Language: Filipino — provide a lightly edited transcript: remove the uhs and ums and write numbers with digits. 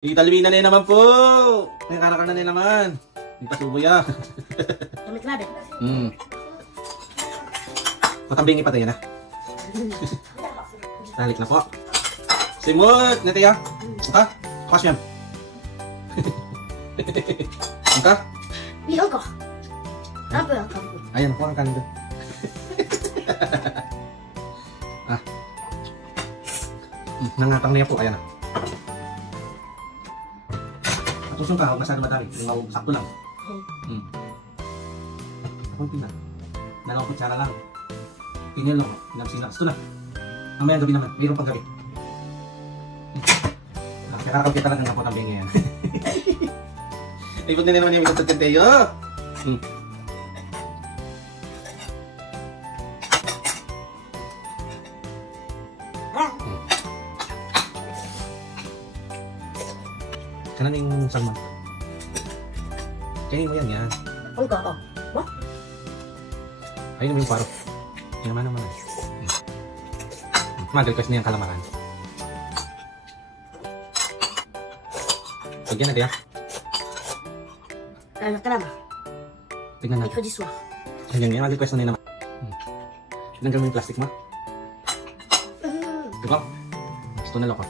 Italwina na naman po. May karakana na naman. Hindi pa subo ya. Kamit grabe. Matambingi pa tayo na. Talik na po. Simut! Nete ya. Ka? Pas yan. Ka? Bilang ko. Apa yang kamu? Ayan po ang kanin doon. Nangatang niya po. Ayan na. Tapos yung kahawag masyado madami. Yung sakto lang. Kunti na. Dalawang kutsara lang. Pinilo ko. Pinagsinas. Ito na. Mamaya gabi naman. Mayroon pang gabi. Kakakabit talaga ng potang bingi yan. Ikot na naman yung ikot sa tinteyo. Kanan yung salmon. Kainin mo yan. Enggak, oh. What? Ayun mo yung paro. Yan naman. Mag-request na yung kalamaran. Lagyan natin ya. Kenapa? Tignan natin. Ikaw diswa. Yan. Mag-request na naman. Tinanggal mo yung plastic mo. Diba? Gusto na loko.